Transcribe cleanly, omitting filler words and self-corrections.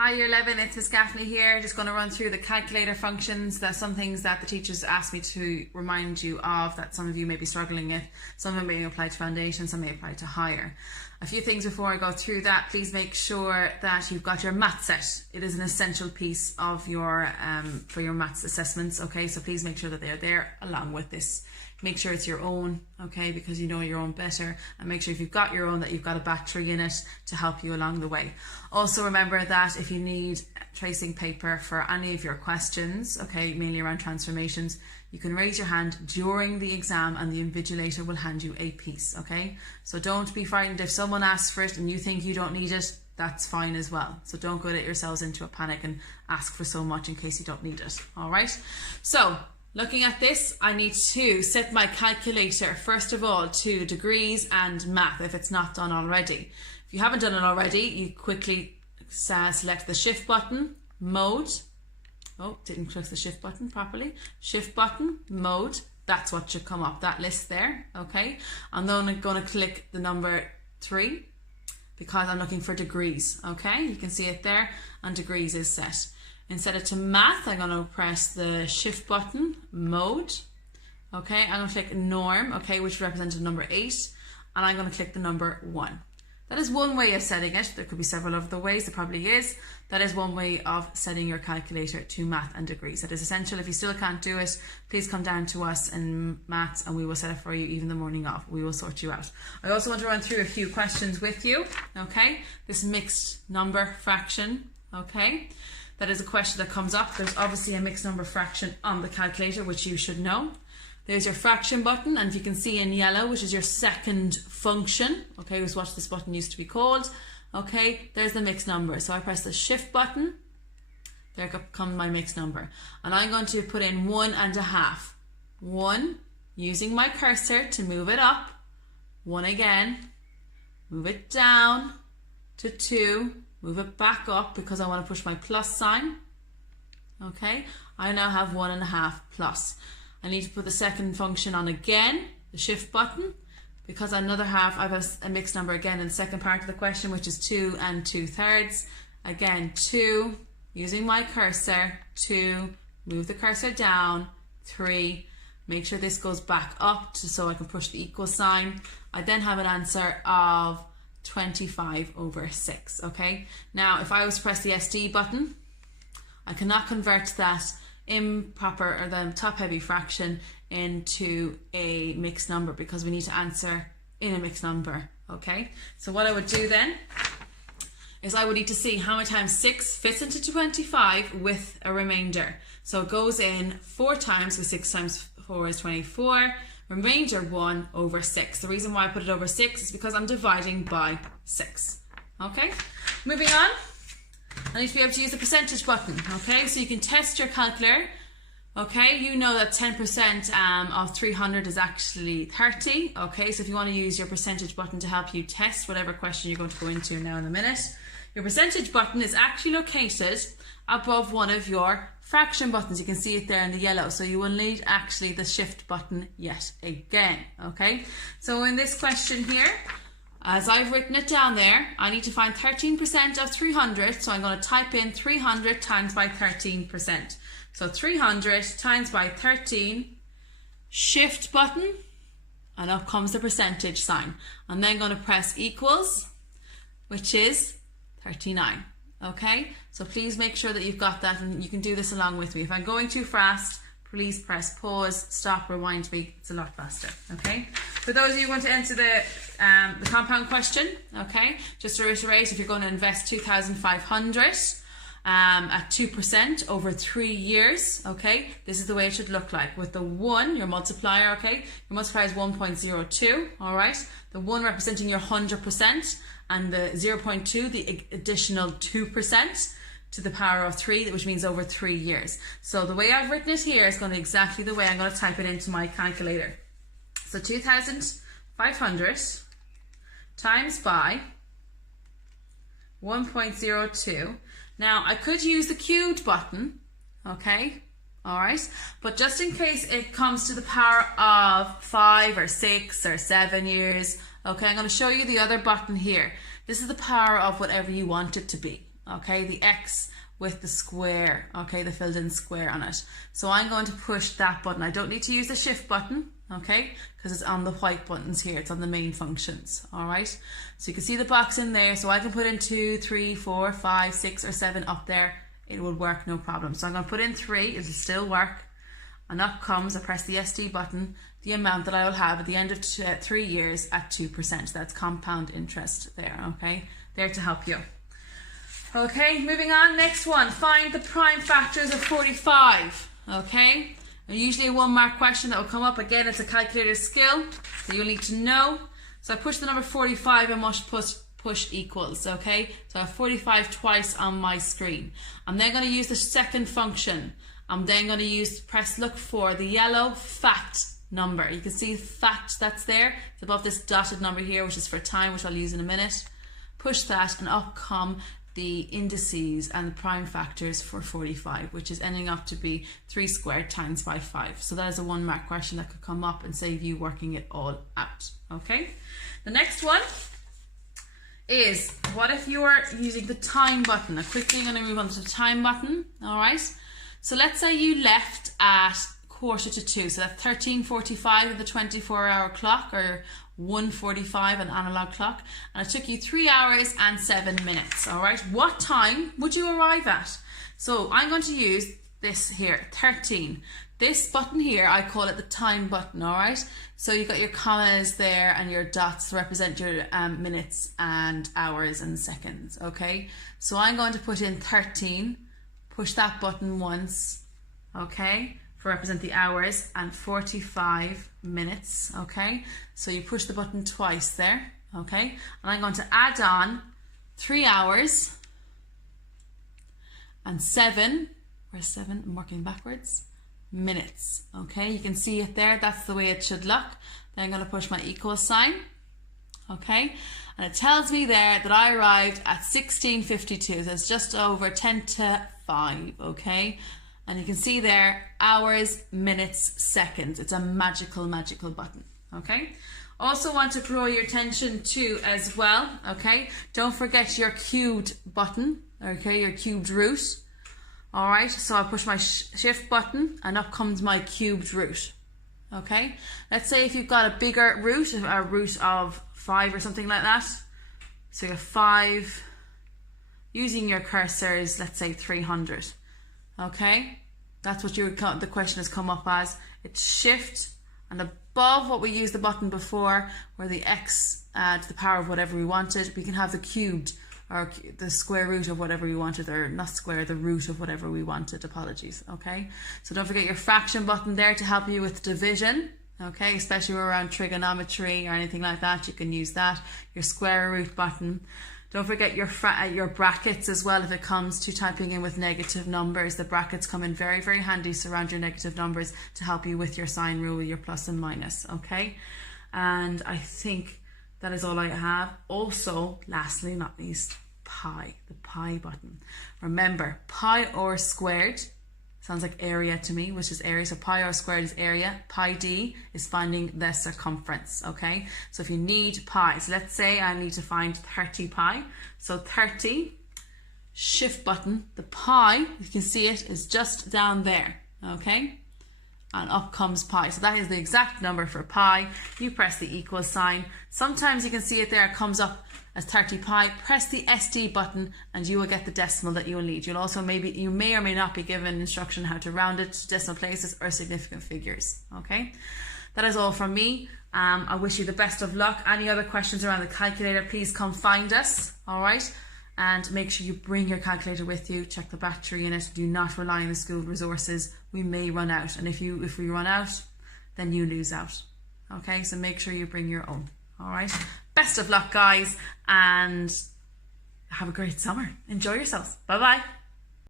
Hi Year 11, it's Miss Gaffney here. Just going to run through the calculator functions. There's some things that the teachers asked me to remind you of that some of you may be struggling with. Some of them may apply to foundation, some may apply to higher. A few things before I go through that. Please make sure that you've got your maths set. It is an essential piece of your for your maths assessments, okay? So please make sure that they're there along with this. Make sure it's your own, okay, because you know your own better, and make sure if you've got your own that you've got a battery in it to help you along the way. Also remember that if you need tracing paper for any of your questions, okay, mainly around transformations, you can raise your hand during the exam and the invigilator will hand you a piece, okay? So don't be frightened if someone asks for it and you think you don't need it, that's fine as well. So don't get yourselves into a panic and ask for so much in case you don't need it, all right? So, looking at this, I need to set my calculator, first of all, to degrees and math, if it's not done already. If you haven't done it already, you quickly select the shift button, mode. Oh, didn't click the shift button properly. Shift button, mode. That's what should come up, that list there, okay? And then I'm going to click the number 3 because I'm looking for degrees, okay? You can see it there, and degrees is set. And set it to math, I'm going to press the shift button, mode, okay, I'm going to click norm, okay, which represents number 8, and I'm going to click the number 1. That is one way of setting it. There could be several other ways, there probably is. That is one way of setting your calculator to math and degrees. That is essential. If you still can't do it, please come down to us in maths and we will set it for you even the morning of. We will sort you out. I also want to run through a few questions with you, okay, this mixed number fraction, okay. That is a question that comes up. There's obviously a mixed number fraction on the calculator, which you should know. There's your fraction button, and if you can see in yellow, which is your second function, okay, was what this button used to be called, okay, there's the mixed number. So I press the shift button, there comes my mixed number. And I'm going to put in 1.5. 1, using my cursor to move it up, 1 again, move it down to 2, move it back up because I want to push my plus sign. Okay, I now have 1.5 plus. I need to put the second function on again, the shift button, because another half, I have a mixed number again in the second part of the question, which is 2 2/3. Again, 2, using my cursor, 2, move the cursor down, 3, make sure this goes back up so I can push the equal sign. I then have an answer of 25/6, okay? Now, if I was to press the SD button, I cannot convert that improper or the top heavy fraction into a mixed number because we need to answer in a mixed number, okay? So what I would do then is I would need to see how many times 6 fits into 25 with a remainder. So it goes in 4 times, so 6 times 4 is 24, remainder 1/6. The reason why I put it over 6 is because I'm dividing by 6. Okay, moving on. I need to be able to use the percentage button. Okay, so you can test your calculator. Okay, you know that 10% of 300 is actually 30. Okay, so if you want to use your percentage button to help you test whatever question you're going to go into now in a minute, your percentage button is actually located above one of your fraction buttons. You can see it there in the yellow, so you will need actually the shift button yet again, okay? So in this question here, as I've written it down there, I need to find 13% of 300, so I'm going to type in 300 times by 13%. So 300 times by 13, shift button, and up comes the percentage sign. I'm then going to press equals, which is 39. Okay, so please make sure that you've got that and you can do this along with me. If I'm going too fast, please press pause, stop, rewind me. It's a lot faster, okay? For those of you who want to answer the compound question, okay, just to reiterate, if you're going to invest 2,500 at 2% over 3 years, okay, this is the way it should look like. With the 1, your multiplier, okay, your multiplier is 1.02, all right? The 1 representing your 100%, and the 0.2, the additional 2% to the power of 3, which means over 3 years. So the way I've written it here is going to be exactly the way I'm going to type it into my calculator. So 2,500 times by 1.02. Now I could use the cubed button, okay, all right, but just in case it comes to the power of 5 or 6 or 7 years, okay, I'm going to show you the other button here. This is the power of whatever you want it to be, okay, the X with the square, okay, the filled in square on it. So I'm going to push that button. I don't need to use the shift button, okay, because it's on the white buttons here. It's on the main functions, all right? So you can see the box in there. So I can put in 2, 3, 4, 5, 6 or 7 up there. It will work, no problem. So I'm going to put in 3, it'll still work. And up comes, I press the SD button, the amount that I will have at the end of 3 years at 2%. That's compound interest there, okay? There to help you. Okay, moving on, next one. Find the prime factors of 45, okay? Usually a 1 mark question that will come up. Again, it's a calculator skill that you'll need to know. So I push the number 45 and must push equals, okay? So I have 45 twice on my screen. I'm then going to use the second function. I'm then going to press look for the yellow fact number. You can see fact that's there. It's above this dotted number here, which is for time, which I'll use in a minute. Push that and up come the indices and the prime factors for 45, which is ending up to be 3 squared times by 5. So that is a 1 mark question that could come up and save you working it all out, okay? The next one is, what if you are using the time button? Now quickly I'm going to move on to the time button, all right? So let's say you left at 1:45, so that's 13:45 of the 24-hour clock, or 1:45 an analog clock, and it took you 3 hours and 7 minutes, all right? What time would you arrive at? So I'm going to use this here, 13. This button here, I call it the time button, all right? So you've got your commas there and your dots to represent your minutes and hours and seconds, okay? So I'm going to put in 13, push that button once, okay, for represent the hours, and 45 minutes, okay? So you push the button twice there, okay? And I'm going to add on 3 hours and 7, where's 7? I'm working backwards, minutes, okay? You can see it there, that's the way it should look. Then I'm going to push my equal sign, okay? And it tells me there that I arrived at 16:52, so it's just over 10 to 5, okay? And you can see there, hours, minutes, seconds. It's a magical, magical button, okay? Also want to draw your attention to as well, okay? Don't forget your cubed button, okay? Your cubed root, all right? So I push my shift button and up comes my cubed root, okay? Let's say if you've got a bigger root, a root of 5 or something like that. So you have 5, using your cursors, let's say 300. Okay, that's what the question has come up as. It's shift, and above what we used the button before, where the x to the power of whatever we wanted, we can have the cubed, or the square root of whatever we wanted, or not square, the root of whatever we wanted, apologies, okay? So don't forget your fraction button there to help you with division, okay? Especially around trigonometry or anything like that, you can use that. Your square root button. Don't forget your brackets as well. If it comes to typing in with negative numbers, the brackets come in very, very handy surround your negative numbers to help you with your sign rule, your plus and minus, okay? And I think that is all I have. Also, lastly, not least, pi, the pi button. Remember, pi r squared sounds like area to me, which is area. So pi r squared is area. Pi d is finding the circumference, okay? So if you need pi, so let's say I need to find 30 pi. So 30, shift button, the pi, you can see it, is just down there, okay? And up comes pi. So that is the exact number for pi. You press the equal sign. Sometimes you can see it there, it comes up as 30 pi. Press the SD button and you will get the decimal that you will need. You'll also you may or may not be given instruction how to round it to decimal places or significant figures, okay? That is all from me. I wish you the best of luck. Any other questions around the calculator, please come find us, all right? And make sure you bring your calculator with you. Check the battery in it. Do not rely on the school resources. We may run out, and if we run out, then you lose out, okay? So make sure you bring your own, all right? Best of luck, guys, and have a great summer. Enjoy yourselves. Bye-bye.